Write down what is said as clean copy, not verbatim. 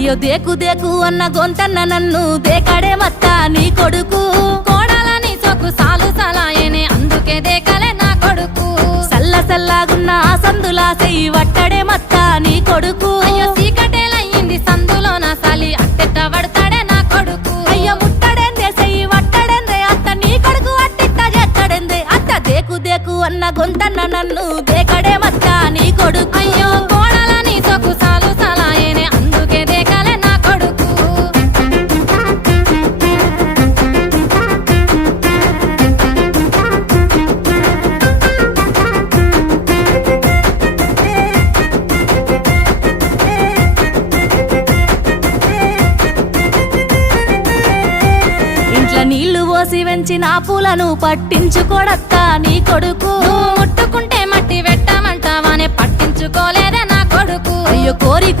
అయ్యో దేకు దేకు అన్న గొంతన్న నన్ను దేకడే మత్త నీ కొడుకు కోడాలని సొక్కు సాలు సలాయనే అందుకే దేకలే నా కొడుకు సల్ల సల్లాగున్న ఆ సందులా చెయ్యి వట్టడే మత్త నీ కొడుకు అయ్యో చీకటేలయ్యింది సందులో నా సలి అట్టెట్ట పడతాడే నా కొడుకు అయ్యో ముట్టడేందే చెయ్యి వట్టడేందే అత్త నీ కొడుకు అట్టిట్ట చేస్తాడేందే అత్త దేకు దేకు అన్న గొంతన్న నన్ను దేకడే మత్త నీ కొడుకు అయ్యో కోడాలని సొక్కు సాలు సలాయనే అందుకే దేకలే నా కొడుకు ఇంట్లో నీళ్లు పోసి వెంచిన పూలను పట్టించుకోడత్తా నీ కొడుకు నువ్వు ముట్టుకుంటే మట్టి పెట్టమంటావానే పట్టించుకోలేదే నా కొడుకు అయ్యో కోరి